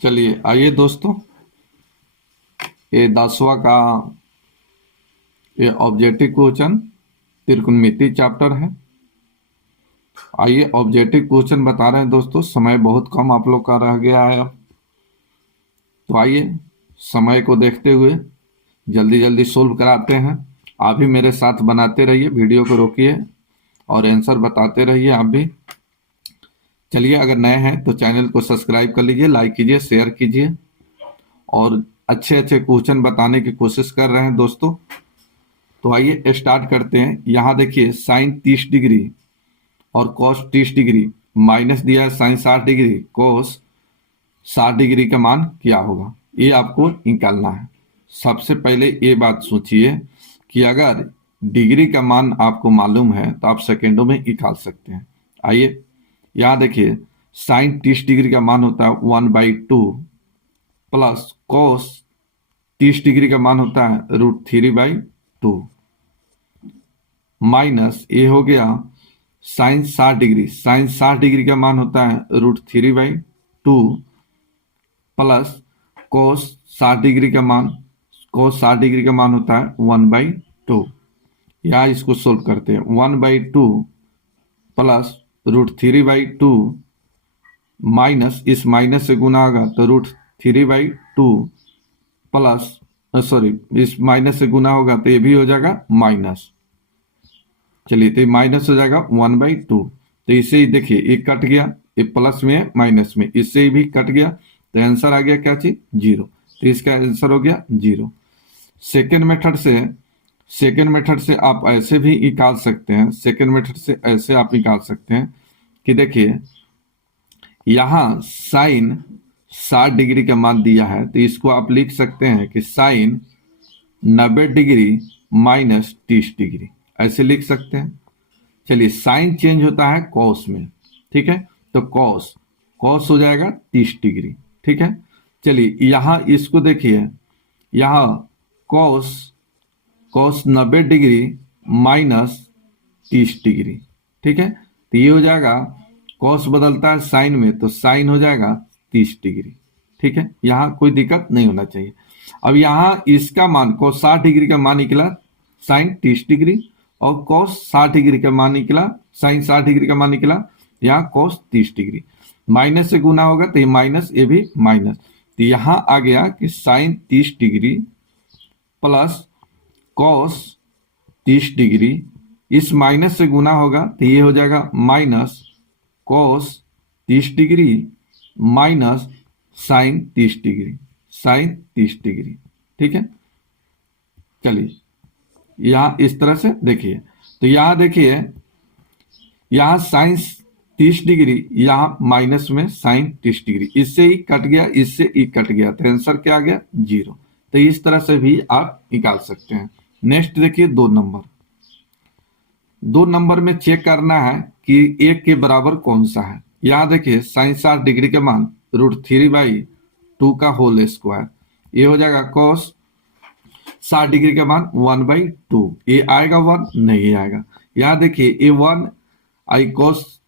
चलिए आइए दोस्तों, ये 10वां का ये ऑब्जेक्टिव क्वेश्चन त्रिकोणमिति चैप्टर है। आइए ऑब्जेक्टिव क्वेश्चन बता रहे हैं दोस्तों, समय बहुत कम आप लोग का रह गया है अब। तो आइए समय को देखते हुए जल्दी जल्दी सोल्व कराते हैं। आप भी मेरे साथ बनाते रहिए, वीडियो को रोकिए और आंसर बताते रहिए आप भी। चलिए, अगर नए हैं तो चैनल को सब्सक्राइब कर लीजिए, लाइक कीजिए, शेयर कीजिए और अच्छे अच्छे क्वेश्चन बताने की कोशिश कर रहे हैं दोस्तों। तो आइए स्टार्ट करते हैं। यहाँ देखिए साइन 30 डिग्री और कॉस 30 डिग्री माइनस दिया है साइन 60 डिग्री, कॉस 60 डिग्री का मान क्या होगा, ये आपको निकालना है। सबसे पहले ये बात सोचिए कि अगर डिग्री का मान आपको मालूम है तो आप सेकेंडों में निकाल सकते हैं। आइए यहाँ देखिए, साइन 30 डिग्री का मान होता है 1/2 प्लस कॉस 30 डिग्री का मान होता है √3/2 माइनस ये हो गया साइन 60 डिग्री, साइन 60 डिग्री का मान होता है √3/2 प्लस कोस 60 डिग्री का मान, कोस 60 डिग्री का मान होता है 1/2। यहाँ इसको सोल्व करते हैं। 1/2 प्लस √3/2 माइनस इस माइनस से गुना होगा तो √3/2 प्लस सॉरी इस माइनस से गुना होगा तो ये भी हो जाएगा माइनस। चलिए तो ये माइनस हो जाएगा 1/2। तो इसे ही देखिए ये कट गया, ये प्लस में है माइनस में, इससे ही भी कट गया तो आंसर आ गया क्या चीज, 0। तो इसका आंसर हो गया 0। सेकेंड मेथड से आप ऐसे भी निकाल सकते हैं। सेकेंड मेथड से ऐसे आप निकाल सकते हैं कि देखिए यहाँ साइन 60 डिग्री का मान दिया है तो इसको आप लिख सकते हैं कि साइन 90 डिग्री माइनस 30 डिग्री, ऐसे लिख सकते हैं। चलिए साइन चेंज होता है कॉस में, ठीक है, तो कॉस कॉस हो जाएगा 30 डिग्री, ठीक है। चलिए यहाँ इसको देखिए, यहाँ cos cos 90 degree minus 30 degree, ठीक है। तो ये हो जाएगा, कॉस बदलता है साइन में तो साइन हो जाएगा 30 डिग्री, ठीक है। यहाँ कोई दिक्कत नहीं होना चाहिए। अब यहाँ इसका मान कॉस 60 डिग्री का मान निकला साइन 30 डिग्री और कॉस 60 डिग्री का मान निकला साइन 60 डिग्री का मान निकला यहाँ कॉस 30 डिग्री। माइनस से गुना होगा तो ये माइनस, ये भी माइनस, तो यहाँ आ गया कि sine 30 degree plus cos 30 degree, इस माइनस से गुना होगा तो ये हो जाएगा minus cos 30 degree minus sine 30 degree, sine 30 degree, ठीक है। चलिए यहां इस तरह से देखिए, तो यहां देखिए यहां साइन 30 डिग्री, यहां माइनस में साइन 30 डिग्री, इससे ही कट गया, इससे ही कट गया, तो आंसर क्या आ गया 0। तो इस तरह से भी आप निकाल सकते हैं। नेक्स्ट देखिए 2 नंबर में चेक करना है कि एक के बराबर कौन सा है। यहां देखिए साइन 60 डिग्री के मान √3/2 का होल स्क्वायर, ये हो जाएगा कॉस 60 डिग्री का मान 1/2, ये आएगा 1 नहीं आएगा। यहाँ देखिए ये 1 आई कॉस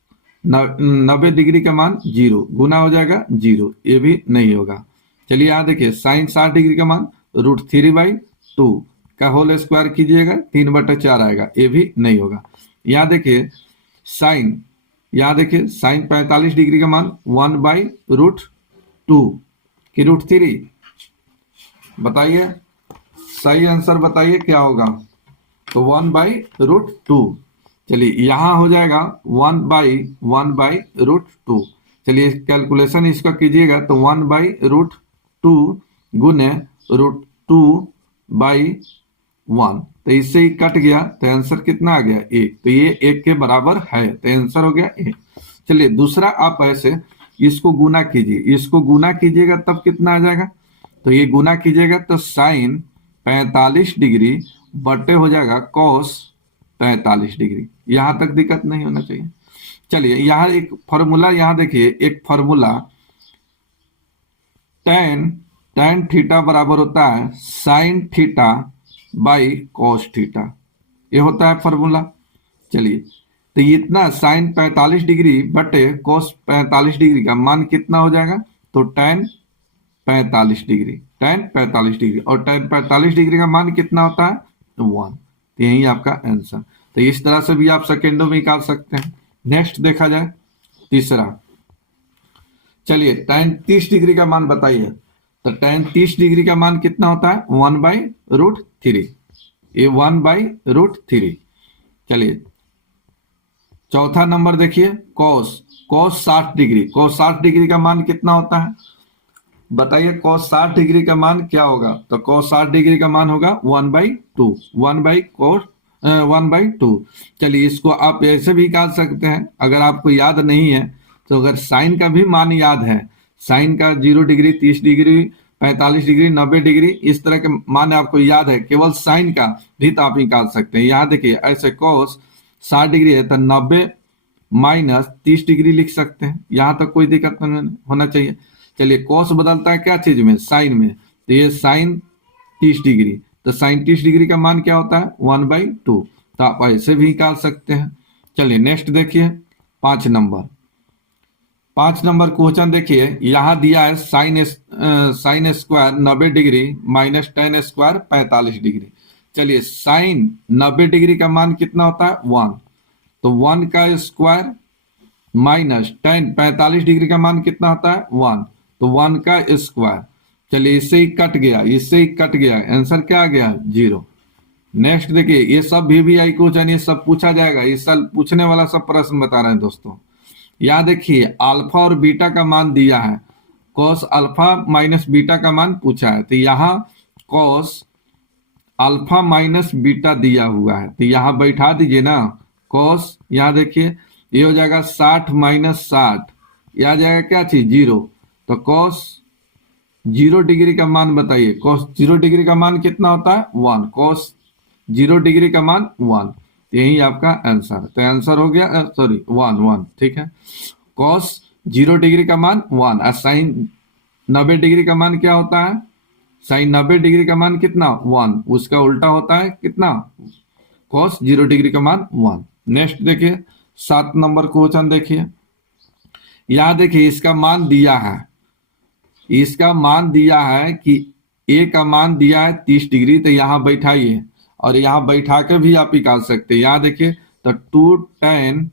90 डिग्री का मान 0 गुना हो जाएगा 0, ये भी नहीं होगा। चलिए यहाँ देखिए साइन 60 डिग्री का मान √3/2 का होल स्क्वायर कीजिएगा 3/4 आएगा, ये भी नहीं होगा। यहाँ देखिए साइन, यहाँ देखिए साइन 45 डिग्री का मान 1/√2 की √3, बताइए सही आंसर बताइए क्या होगा, तो 1/√2। चलिए यहाँ हो जाएगा 1/√2। चलिए कैलकुलेशन इसका कीजिएगा तो 1/√2 गुने √2/1, तो इससे ही कट गया तो आंसर कितना आ गया 1, तो ये 1 के बराबर है तो आंसर हो गया 1। चलिए दूसरा आप ऐसे इसको गुना कीजिए, इसको गुना कीजिएगा तब कितना आ जाएगा, तो ये गुना कीजिएगा तो साइन 45 डिग्री बटे हो जाएगा कॉस 45 डिग्री, यहां तक दिक्कत नहीं होना चाहिए। चलिए यहाँ एक फॉर्मूला, यहाँ देखिए एक फॉर्मूला tan थीटा बराबर होता है sine theta by cos theta, ये होता है फॉर्मूला। चलिए तो इतना साइन 45 डिग्री बटे कॉस 45 डिग्री का मान कितना हो जाएगा, तो tan 45 डिग्री, tan 45 डिग्री, और tan 45 डिग्री का मान कितना होता है? 1। तो यही आपका आंसर। तो इस तरह से भी आप सेकेंडों में निकाल सकते हैं। नेक्स्ट देखा जाए तीसरा, चलिए tan 30 डिग्री का मान बताइए। तो tan 30 डिग्री का मान कितना होता है? 1/√3। ये 1/√3। चलिए चौथा नंबर देखिए, cos 60 डिग्री। cos 60 डिग्री का मान कितना होता है? बताइए cos 60 डिग्री का मान क्या होगा? तो cos 60 डिग्री का मान होगा 1/2। 1/2। चलिए इसको आप ऐसे भी निकाल सकते हैं, अगर आपको याद नहीं है तो। अगर साइन का भी मान याद है, साइन का 0 डिग्री, 30 डिग्री, 45 डिग्री, 90 डिग्री, इस तरह के मान आपको याद है, केवल साइन का भी तो आप निकाल सकते हैं। यहाँ देखिए ऐसे cos 60 डिग्री है तो 90 माइनस 30 डिग्री लिख सकते हैं, यहाँ तक कोई दिक्कत नहीं होना चाहिए। चलिए cos बदलता है क्या चीज में? साइन में। तो ये साइन 30 डिग्री, तो साइन 30 डिग्री का मान क्या होता है? 1/2। तो आप ऐसे भी निकाल सकते हैं। चलिए नेक्स्ट देखिए 5 नंबर। 5 नंबर क्वेश्चन देखिए, यहाँ दिया है sine square 90 degree minus tan square 45 degree. चलिए साइन 90 डिग्री का मान कितना होता है? 1। तो 1 का स्क्वायर माइनस tan 45 डिग्री का मान कितना होता है? 1। तो 1 का स्क्वायर। चलिए इससे ही कट गया, इससे ही कट गया, आंसर क्या आ गया? 0। नेक्स्ट देखिए, ये सब VVI क्वेश्चन, ये सब पूछा जाएगा, ये सब पूछने वाला सब प्रश्न बता रहे हैं दोस्तों। यहाँ देखिए अल्फा और बीटा का मान दिया है, cos अल्फा माइनस बीटा का मान पूछा है। तो यहाँ cos अल्फा माइनस बीटा दिया हुआ है, तो यहाँ बैठा दीजिए ना cos। यहाँ देखिए ये हो जाएगा 60 माइनस 60, यह आ जाएगा क्या चीज? 0। तो cos 0 डिग्री का मान बताइए। cos 0 डिग्री का मान कितना होता है? 1। cos 0 डिग्री का मान 1। यही आपका आंसर। तो आंसर हो गया, सॉरी 1। ठीक है, cos 0 डिग्री का मान 1 और साइन 90 डिग्री का मान क्या होता है? साइन 90 डिग्री का मान कितना? 1। उसका उल्टा होता है कितना? cos 0 डिग्री का मान 1। नेक्स्ट देखिए 7 नंबर क्वेश्चन देखिए, यहां देखिए इसका मान दिया है, इसका मान दिया है कि ए का मान दिया है 30 डिग्री। तो यहाँ बैठाइए, और यहाँ बैठा के भी आप निकाल सकते हैं। यहाँ देखिए तो 2 tan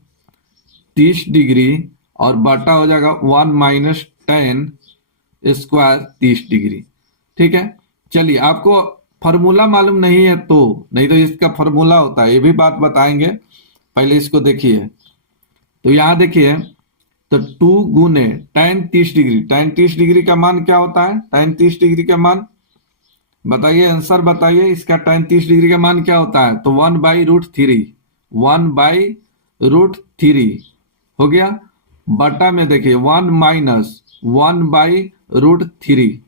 30 डिग्री और बटा हो जाएगा 1 माइनस tan स्क्वायर 30 डिग्री। ठीक है, चलिए आपको फॉर्मूला मालूम नहीं है तो, नहीं तो इसका फॉर्मूला होता है, ये भी बात बताएंगे। पहले इसको देखिए, तो यहाँ देखिए तो 2 गुने tan 30 डिग्री, tan 30 डिग्री का मान क्या होता है? tan 30 डिग्री का मान बताइए, आंसर बताइए इसका। tan 30 डिग्री का मान क्या होता है? तो 1/√3। 1/√3 हो गया, बटा में देखिए 1 माइनस 1/√3।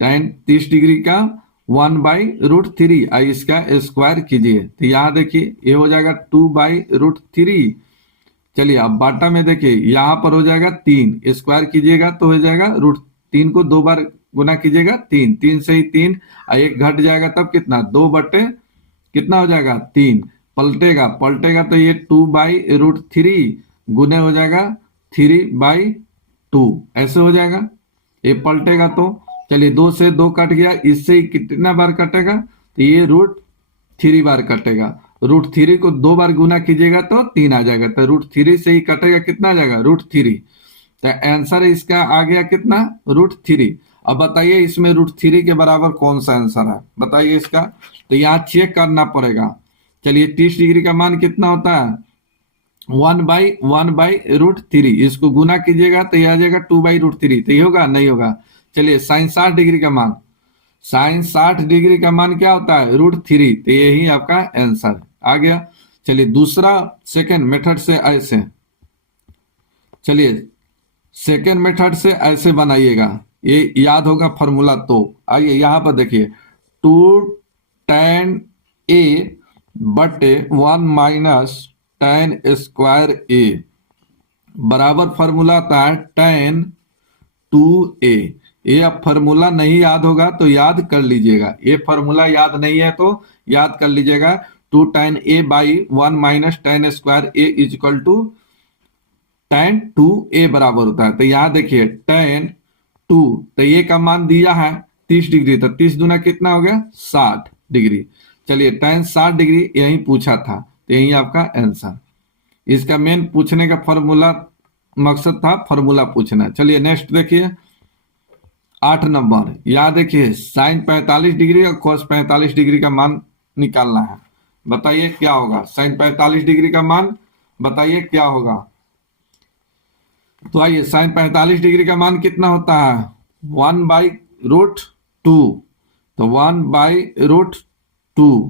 tan 30 डिग्री का 1/√3 और इसका स्क्वायर कीजिए, तो यहाँ देखिए ये हो जाएगा 2/√3। चलिए अब बाटा में देखिए यहाँ पर हो जाएगा 3, स्क्वायर कीजिएगा तो हो जाएगा √3 को 2 बार गुना कीजिएगा 3, 3 से ही 3 और 1 घट जाएगा, तब कितना? 2 बटे कितना हो जाएगा? 3। पलटेगा, पलटेगा तो ये 2/√3 गुने हो जाएगा 3/2, ऐसे हो जाएगा। ये पलटेगा तो चलिए 2 से 2 कट गया, इससे ही कितना बार कटेगा? तो ये √3 बार कटेगा। √3 को 2 बार गुना कीजिएगा तो 3 आ जाएगा, तो √3 से ही कटेगा, कितना आ जाएगा? √3। तो आंसर इसका आ गया कितना? √3। अब बताइए इसमें √3 के बराबर कौन सा आंसर है, बताइए इसका। तो यहाँ चेक करना पड़ेगा। चलिए 30 डिग्री का मान कितना होता है? 1/√3। इसको गुना कीजिएगा तो यह आ जाएगा 2/√3। तो ये होगा? नहीं होगा। चलिए साइन 60 डिग्री का मान, साइन 60 डिग्री का मान क्या होता है? √3। तो यही आपका आंसर आ गया। चलिए दूसरा सेकेंड मेथड से ऐसे, चलिए सेकेंड मेथड से ऐसे बनाइएगा, ये याद होगा फॉर्मूला। तो आइए यहां पर देखिए 2 tan a बटे 1 माइनस tan स्क्वायर a बराबर फॉर्मूला आता है tan 2a। ये अब फॉर्मूला नहीं याद होगा तो याद कर लीजिएगा, ये फॉर्मूला याद नहीं है तो याद कर लीजिएगा। 2 tan a by 1 minus tan square a is equal to tan 2a बराबर होता है। तो यहाँ देखिए tan टू, तो ये का मान दिया है 30 डिग्री, तो 30 दूना कितना हो गया 60 डिग्री। चलिए tan 60 डिग्री यही पूछा था, तो यही आपका आंसर। इसका मेन पूछने का फॉर्मूला मकसद था फॉर्मूला पूछना। चलिए नेक्स्ट देखिए 8 नंबर। यहाँ देखिए साइन 45 डिग्री और cos 45 डिग्री का मान निकालना है। बताइए क्या होगा, साइन 45 डिग्री का मान बताइए क्या होगा। तो आइए साइन 45 डिग्री का मान कितना होता है 1/√2, तो 1/√2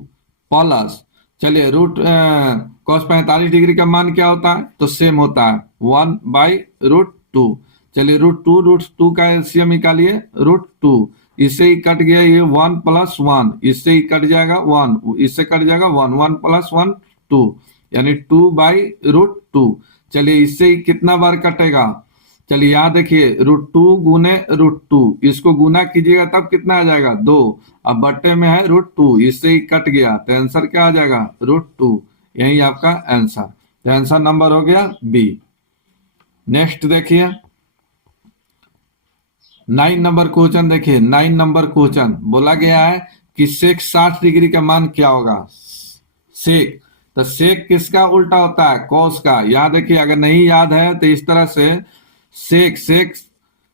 प्लस, चलिए cos 45 डिग्री का मान क्या होता है, तो सेम होता है 1/√2। चलिए √2 का एलसीएम निकालिए √2, इससे ही कट गया ये 1 + 1, इससे ही कट जाएगा 1, इससे कट जाएगा 1, 1 + 1 2, यानी 2/√2। चलिए इससे ही कितना बार कटेगा, चलिए यहाँ देखिए √2 गुने √2, इसको गुना कीजिएगा तब कितना आ जाएगा 2, अब बट्टे में है √2, इससे ही कट गया, तो आंसर क्या आ जाएगा √2, यही आपका आंसर। तो आंसर नंबर हो गया बी। नेक्स्ट देखिए 9 नंबर क्वेश्चन देखिए, 9 नंबर क्वेश्चन बोला गया है कि सेक 60 डिग्री का मान क्या होगा। सेक, तो सेक किसका उल्टा होता है कॉस का। याद देखिए अगर नहीं याद है तो इस तरह से सेक सेक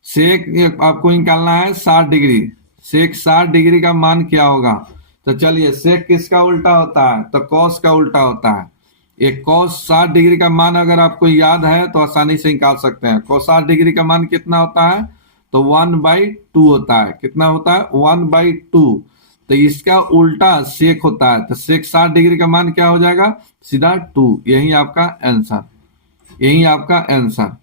सेक आपको निकालना है 60 डिग्री। सेक 60 डिग्री का मान क्या होगा, तो चलिए सेक किसका उल्टा होता है, तो कॉस का उल्टा होता है। एक cos 60 डिग्री का मान अगर आपको याद है तो आसानी से निकाल सकते हैं। cos 60 डिग्री का मान कितना होता है, तो 1/2 होता है। कितना होता है 1/2, तो इसका उल्टा सेक होता है, तो सेक 60 डिग्री का मान क्या हो जाएगा सीधा 2, यही आपका आंसर, यही आपका आंसर।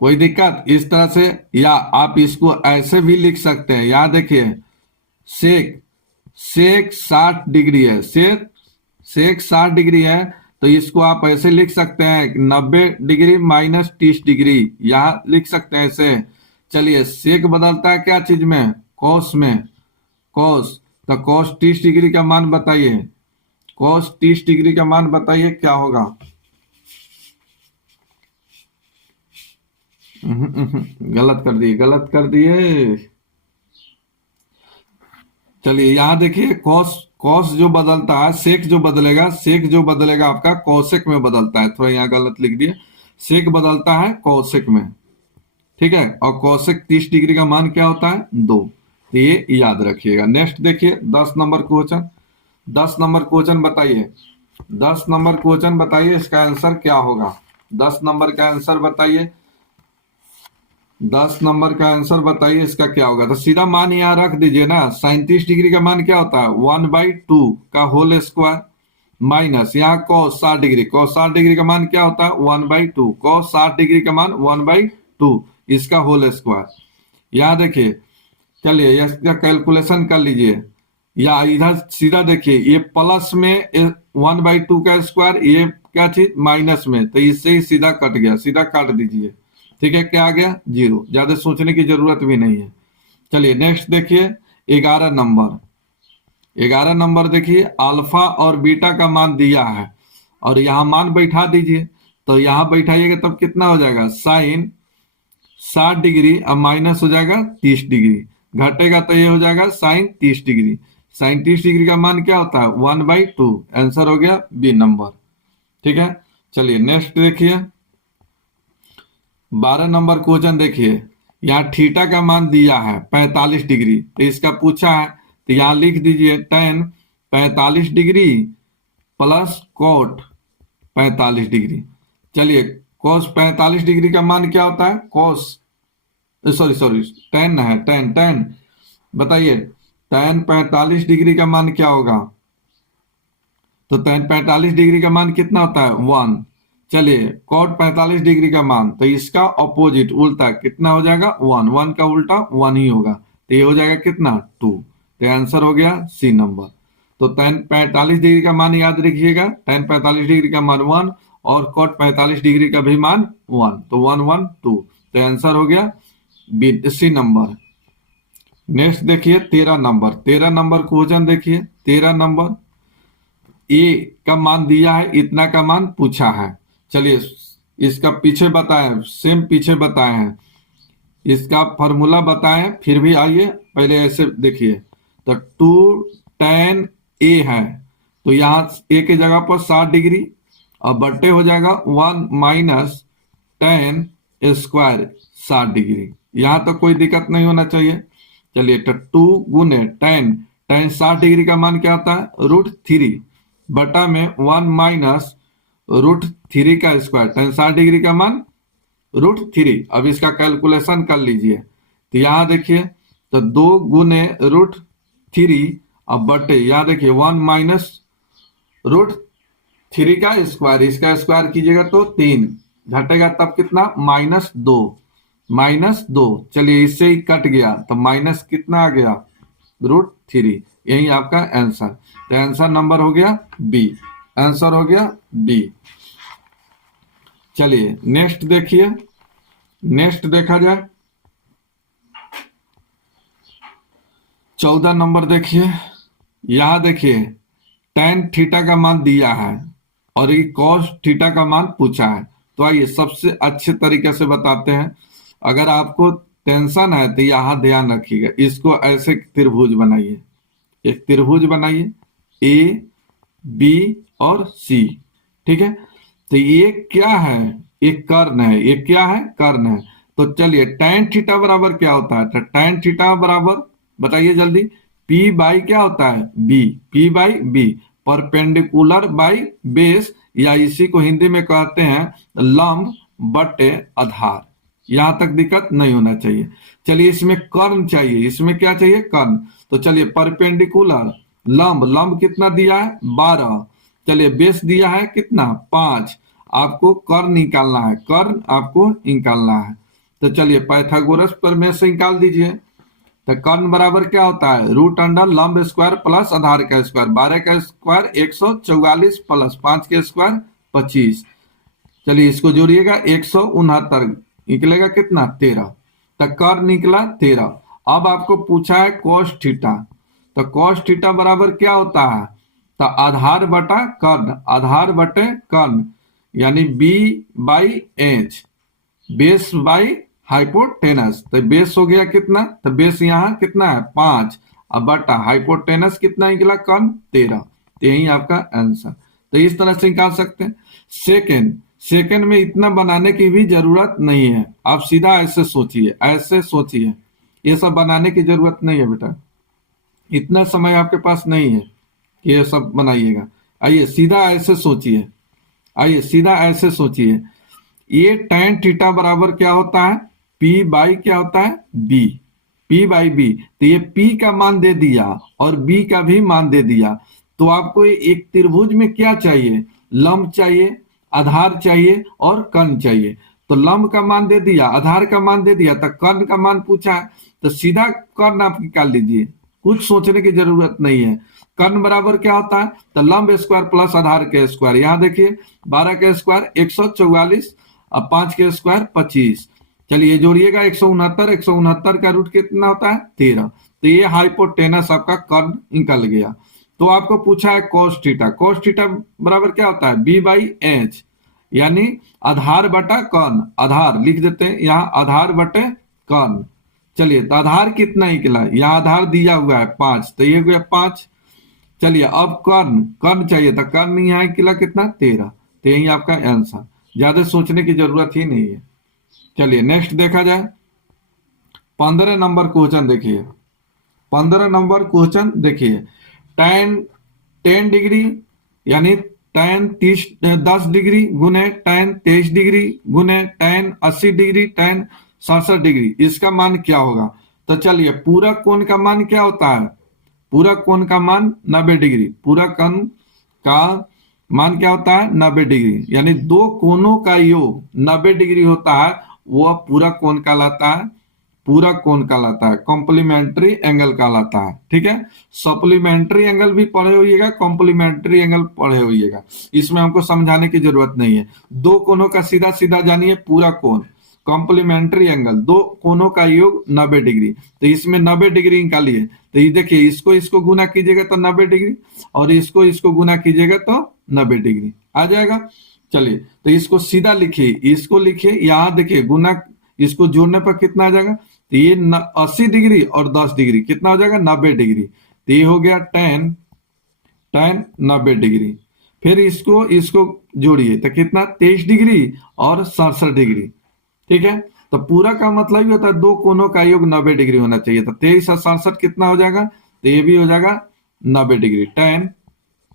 कोई दिक्कत इस तरह से, या आप इसको ऐसे भी लिख सकते हैं। यहाँ देखिए सेक सेक 60 डिग्री है, सेक 60 डिग्री है, तो इसको आप ऐसे लिख सकते हैं 90 डिग्री - 30 डिग्री, यहाँ लिख सकते हैं ऐसे। चलिए सेक बदलता है क्या चीज में, कॉस में, कॉस, तो कॉस 30 डिग्री का मान बताइए, कॉस 30 डिग्री का मान बताइए क्या होगा। गलत कर दिए, गलत कर दिए। चलिए यहाँ देखिए कॉस, कॉस जो बदलता है, सेक जो बदलेगा, सेक जो बदलेगा आपका कॉसेक में बदलता है। थोड़ा यहाँ गलत लिख दिए, सेक बदलता है कॉसेक में, ठीक है। और कॉसेक 30 डिग्री का मान क्या होता है 2, तो ये याद रखिएगा। नेक्स्ट देखिए 10 नंबर क्वेश्चन। 10 नंबर क्वेश्चन बताइए, 10 नंबर क्वेश्चन बताइए इसका आंसर क्या होगा। 10 नंबर का आंसर बताइए, 10 नंबर का आंसर बताइए इसका क्या होगा। तो सीधा मान यहाँ रख दीजिए ना, 37 डिग्री का मान क्या होता है 1/2 का होल स्क्वायर, माइनस यहाँ cos 60 डिग्री, cos 60 डिग्री का मान क्या होता है 1/2, cos 60 डिग्री का मान 1/2 इसका होल स्क्वायर। यहाँ देखिए, चलिए इसका कैलकुलेशन कर लीजिए, या इधर सीधा देखिए ये प्लस में 1/2 का स्क्वायर, ये क्या चीज माइनस में, तो इससे ही सीधा कट गया, सीधा काट दीजिए, ठीक है। क्या आ गया 0, ज्यादा सोचने की जरूरत भी नहीं है। चलिए नेक्स्ट देखिए 11 नंबर। 11 नंबर देखिए अल्फा और बीटा का मान दिया है और यहाँ मान बैठा दीजिए, तो यहाँ बैठाइएगा तब कितना हो जाएगा साइन 60 डिग्री, अब माइनस हो जाएगा 30 डिग्री, घटेगा तो ये हो जाएगा साइन 30 डिग्री। साइन 30 डिग्री का मान क्या होता है 1/2, आंसर हो गया बी नंबर, ठीक है। चलिए नेक्स्ट देखिए 12 नंबर क्वेश्चन देखिए, यहाँ थीटा का मान दिया है 45 डिग्री, तो इसका पूछा है, तो यहाँ लिख दीजिए tan 45 degree plus coat 45 degree. चलिए cos 45 डिग्री का मान क्या होता है, cos सॉरी tan है, tan बताइए tan 45 डिग्री का मान क्या होगा, तो tan 45 डिग्री का मान कितना होता है 1। चलिए cot 45 डिग्री का मान, तो इसका ऑपोजिट उल्टा कितना हो जाएगा 1, 1 का उल्टा 1 ही होगा, तो ये हो जाएगा कितना 2, तो आंसर हो गया सी नंबर। तो tan 45 डिग्री का मान याद रखिएगा, tan 45 डिग्री का मान 1 और cot 45 डिग्री का भी मान 1, तो 1 1 2, तो आंसर हो गया सी नंबर। नेक्स्ट देखिए 13 नंबर। 13 नंबर क्वेश्चन देखिए, 13 नंबर ए का मान दिया है, इतना का मान पूछा है। चलिए इसका पीछे बताए, सेम पीछे बताए हैं, इसका फॉर्मूला बताएं, फिर भी आइए पहले ऐसे देखिए। तो 2 tan a है, तो यहाँ a की जगह पर 60 डिग्री, और बट्टे हो जाएगा 1 - tan² 60 डिग्री। यहां तक कोई दिक्कत नहीं होना चाहिए। चलिए, तो 2 × tan 60 डिग्री का मान क्या होता है? √3 बटा में 1 - √3 का स्क्वायर। tan 60 डिग्री का मान √3। अब इसका कैलकुलेशन कर लीजिए। तो यहाँ देखिए, तो 2 × √3, अब बटे यहाँ देखिए 1 - √3 का स्क्वायर, इसका स्क्वायर कीजिएगा तो 3 घटेगा, तब कितना? -2, -2। चलिए, इससे ही कट गया, तो माइनस कितना आ गया? √3। यही आपका आंसर। तो आंसर नंबर हो गया बी, आंसर हो गया बी। चलिए नेक्स्ट देखिए, नेक्स्ट देखा जाए 14 नंबर देखिए। यहां देखिए tan थीटा का मान दिया है और ये cos थीटा का मान पूछा है। तो आइए सबसे अच्छे तरीके से बताते हैं। अगर आपको टेंशन है तो यहां ध्यान रखिएगा, इसको ऐसे त्रिभुज बनाइए, एक त्रिभुज बनाइए ए बी और सी, ठीक है। तो ये क्या है? एक कर्ण है। ये क्या है? कर्ण है। तो चलिए, tan थीटा बराबर क्या होता है? तो tan थीटा बराबर बताइए जल्दी। P बाई क्या होता है? B। P by B, perpendicular by base, या इसी को हिंदी में कहते हैं लंब बटे आधार। यहां तक दिक्कत नहीं होना चाहिए। चलिए, इसमें कर्ण चाहिए। इसमें क्या चाहिए? कर्ण। तो चलिए, परपेंडिकुलर, लंब, लंब कितना दिया है? 12। चलिए, बेस दिया है कितना? 5। आपको कर्ण निकालना है, कर्ण आपको निकालना है। तो चलिए, पाइथागोरस प्रमेय से निकाल दीजिए। तो कर्ण बराबर क्या होता है? √अंडर लंब स्क्वायर प्लस आधार का स्क्वायर। 12 का स्क्वायर 144 प्लस 5 के स्क्वायर 25। चलिए, इसको जोड़िएगा 169, निकलेगा कितना? 13। तो कर्ण निकला 13। अब आपको पूछा है cos थीटा। तो cos थीटा बराबर क्या होता है? तो आधार बटा कर्ण, आधार बटे कर्ण, यानी B/H, बेस बाई हाइपोटेनस। तो बेस हो गया कितना? तो बेस यहाँ कितना है? 5। अब बटा हाइपोटेनस कितना निकला? कर्ण 13। तो यही आपका आंसर। तो इस तरह से निकाल सकते हैं। सेकंड, सेकंड में इतना बनाने की भी जरूरत नहीं है। आप सीधा ऐसे सोचिए, ऐसे सोचिए। ये सब बनाने की जरूरत नहीं है बेटा, इतना समय आपके पास नहीं है कि ये सब बनाइएगा। आइए सीधा ऐसे सोचिए, आइए सीधा ऐसे सोचिए। ये tan थीटा बराबर क्या होता है? P बाई क्या होता है? B। P by B। तो ये P का मान दे दिया और B का भी मान दे दिया। तो आपको एक त्रिभुज में क्या चाहिए? लंब चाहिए, आधार चाहिए और कर्ण चाहिए। तो लंब का मान दे दिया, आधार का मान दे दिया, तो कर्ण का मान पूछा है, तो सीधा कर्ण आप निकाल लीजिए, कुछ सोचने की जरूरत नहीं है। कर्ण बराबर क्या होता है? तो लंब स्क्वायर प्लस आधार के स्क्वायर। यहां देखिए 12 के स्क्वायर 144, अब 5 के स्क्वायर 25। चलिए जोड़िएगा 169, 169 का रूट कितना होता है? 13। तो ये हाइपोटेनस आपका कर्ण निकल गया। तो आपको पूछा है cos थीटा। cos थीटा बराबर क्या होता है? B/H, यानी आधार बटा कर्ण। आधार लिख देते हैं यहाँ, आधार बटे कर्ण। चलिए, तो आधार कितना निकला? यहाँ आधार दिया हुआ है 5, तो ये हो गया 5। चलिए, अब कर्ण, कर्ण चाहिए था, कर्ण यहाँ निकला कितना? 13। तो यही आपका आंसर, ज्यादा सोचने की जरूरत ही नहीं है। चलिए नेक्स्ट देखा जाए 15 नंबर क्वेश्चन देखिए। 15 नंबर क्वेश्चन देखिए। tan 10 डिग्री यानी tan 10 डिग्री गुने tan 23 डिग्री गुने tan 80 डिग्री tan 67 डिग्री, इसका मान क्या होगा? तो चलिए, पूरक कोण का मान क्या होता है? पूरक कोण का मान 90 डिग्री। पूरक कोण का मान क्या होता है? 90 डिग्री, यानी दो कोणों का योग 90 डिग्री होता है, वह पूरक कोण कहलाता है। पूरक कोण कहलाता है, कॉम्प्लीमेंट्री एंगल कहलाता है। ठीक है, सप्लीमेंट्री एंगल भी पढ़े होइएगा, कॉम्प्लीमेंट्री एंगल पढ़े होइएगा, इसमें हमको समझाने की जरूरत नहीं है। दो कोणों का सीधा सीधा जानिए पूरक कोण, कॉम्प्लीमेंट्री एंगल, दो कोणों का योग 90 डिग्री। तो इसमें 90 डिग्री निकालिए। तो ये देखिए, इसको इसको गुना कीजिएगा तो 90 डिग्री, और इसको इसको गुना कीजिएगा तो 90 डिग्री आ जाएगा। चलिए, तो इसको सीधा लिखिए, इसको लिखिए, यहाँ देखिए गुना, इसको जोड़ने पर कितना आ जाएगा, तो ये 80 डिग्री और 10 डिग्री कितना हो जाएगा, 90 डिग्री। तो ये हो गया tan 90 डिग्री। फिर इसको इसको जोड़िए तो कितना, 23 डिग्री और 67 डिग्री। ठीक है, तो पूरा का मतलब ये होता है दो कोनों का योग 90 डिग्री होना चाहिए। तो 23 और 67 कितना हो जाएगा, तो ये भी हो जाएगा 90 डिग्री।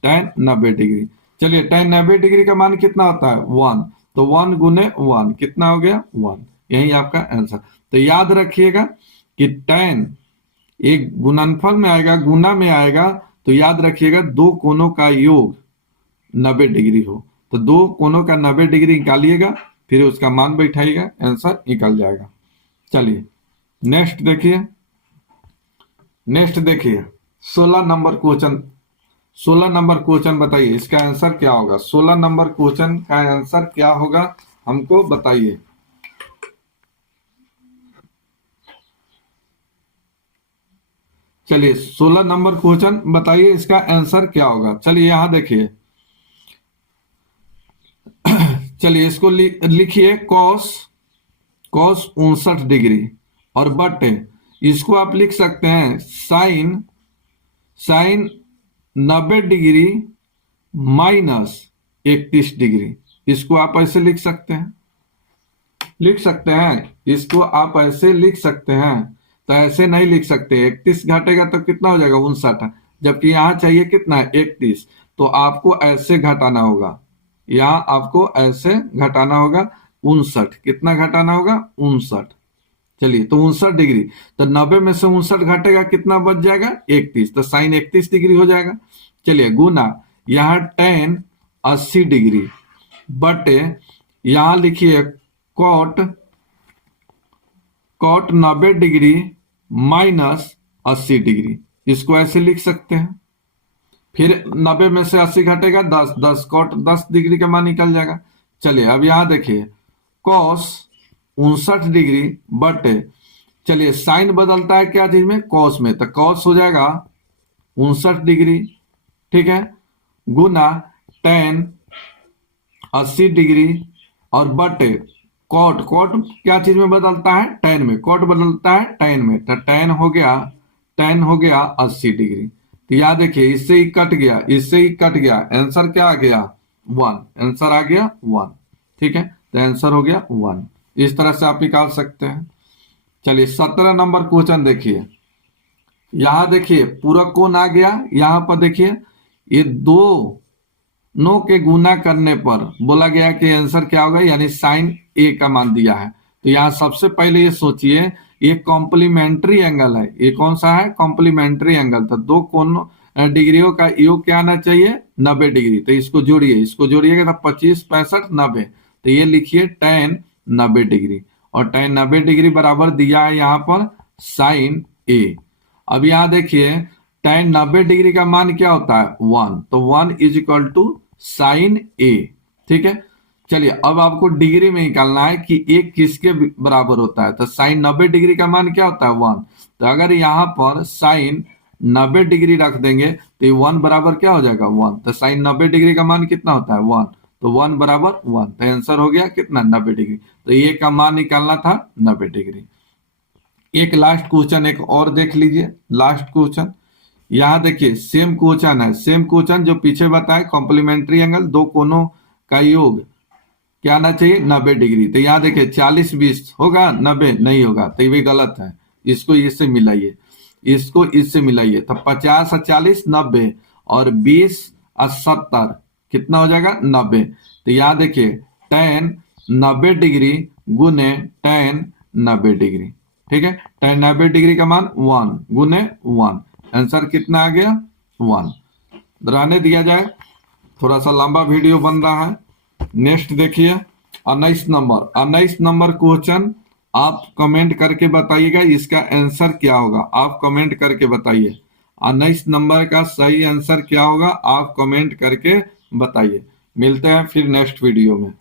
tan 90 degree. चलिए tan 90 डिग्री का मान कितना होता है, 1। तो 1 गुने 1 कितना हो गया, 1। यही आपका आंसर। तो याद रखिएगा कि tan एक गुणनफल में आएगा, गुना में आएगा, तो याद रखिएगा दो कोनों का योग 90 डिग्री हो। तो दो कोनों का 90 डिग्री निकालिएगा, फिर उसका मान बैठाइएगा, आंसर निकल जाएगा। चलिए नेक्स्ट देखिए, नेक्स्ट देखिए 16 नंबर क्वेश्चन। 16 नंबर क्वेश्चन बताइए इसका आंसर क्या होगा। 16 नंबर क्वेश्चन का आंसर क्या होगा हमको बताइए। चलिए 16 नंबर क्वेश्चन बताइए इसका आंसर क्या होगा। चलिए यहां देखिए, चलिए इसको लिखिए कॉस 59 डिग्री और बट इसको आप लिख सकते हैं साइन 90 डिग्री माइनस 31 डिग्री। इसको आप ऐसे लिख सकते हैं, इसको आप ऐसे लिख सकते हैं। तो ऐसे नहीं लिख सकते, 31 घटेगा तो कितना हो जाएगा, 59, जबकि यहां चाहिए कितना, 31। तो आपको ऐसे घटाना होगा, यहां आपको ऐसे घटाना होगा 59। कितना घटाना होगा, 59। चलिए तो 59 डिग्री, तो 90 में से 59 घटेगा कितना बच जाएगा, 31। तो साइन 31 डिग्री हो जाएगा। चलिए गुना यहाँ tan 80 डिग्री बटे यहां लिखिए कॉट 90 डिग्री माइनस 80 डिग्री। इसको ऐसे लिख सकते हैं। फिर 90 में से 80 घटेगा 10 कॉट 10 डिग्री का मान निकल जाएगा। चलिए अब यहां देखिए कॉस 59 डिग्री बटे, चलिए साइन बदलता है क्या चीज में, कॉस में, तो कॉस हो जाएगा 59 डिग्री। ठीक है, गुना tan 80 डिग्री और बटे कॉट क्या चीज में बदलता है, tan में, कॉट बदलता है tan में, तो tan हो गया 80 डिग्री। तो याद देखिए इससे ही कट गया, आंसर क्या आ गया, 1। आंसर आ गया 1। ठीक है, तो आंसर हो गया 1। इस तरह से आप निकाल सकते हैं। चलिए 17 नंबर क्वेश्चन देखिए। यहां देखिए पूरा कोण आ गया, यहां पर देखिए ये दो नो के गुना करने पर बोला गया कि आंसर क्या होगा, यानी साइन ए का मान दिया है। तो यहाँ सबसे पहले ये सोचिए ये कॉम्प्लीमेंट्री एंगल है। ये कौन सा है, कॉम्प्लीमेंट्री एंगल। तो दो कोण डिग्रियों का योग क्या आना चाहिए, 90 डिग्री। तो इसको जोड़िएगा तो 25, 65, 90। तो ये लिखिए tan 90 डिग्री और tan 90 डिग्री बराबर दिया है यहाँ पर साइन ए। अब यहाँ देखिए tan 90 डिग्री का मान क्या होता है, 1। तो 1 इज इक्वल टू साइन ए। ठीक है, चलिए अब आपको डिग्री में निकालना है कि एक किसके बराबर होता है। तो साइन 90 डिग्री का मान क्या होता है, 1। तो अगर यहाँ पर साइन 90 डिग्री रख देंगे तो 1 बराबर क्या हो जाएगा, 1। तो साइन 90 डिग्री का मान कितना होता है, 1। तो 1 बराबर 1। तो आंसर हो गया कितना, 90 डिग्री। तो ये का मान निकालना था 90 डिग्री। एक लास्ट क्वेश्चन एक और देख लीजिए। लास्ट क्वेश्चन यहाँ देखिए सेम क्वेश्चन है, सेम क्वेश्चन जो पीछे बताए, कॉम्प्लीमेंट्री एंगल दो कोनों का योग क्या आना चाहिए, 90 डिग्री। तो यहाँ देखिए 40, 20 होगा, 90 नहीं होगा, तो ये गलत है। इसको इससे मिलाइए, तो 50 और 40 90 और 20 और 70 कितना हो जाएगा, 90। तो यहाँ देखिए tan 90 डिग्री गुने tan 90 डिग्री। ठीक है, tan 90 डिग्री का मान 1 गुने 1। आंसर कितना आ गया, 1। रहने दिया जाए, थोड़ा सा लंबा वीडियो बन रहा है। नेक्स्ट देखिए 19 नंबर क्वेश्चन। आप कमेंट करके बताइएगा इसका आंसर क्या होगा। आप कमेंट करके बताइए 19 नंबर का सही आंसर क्या होगा, आप कमेंट करके बताइए। मिलते हैं फिर नेक्स्ट वीडियो में।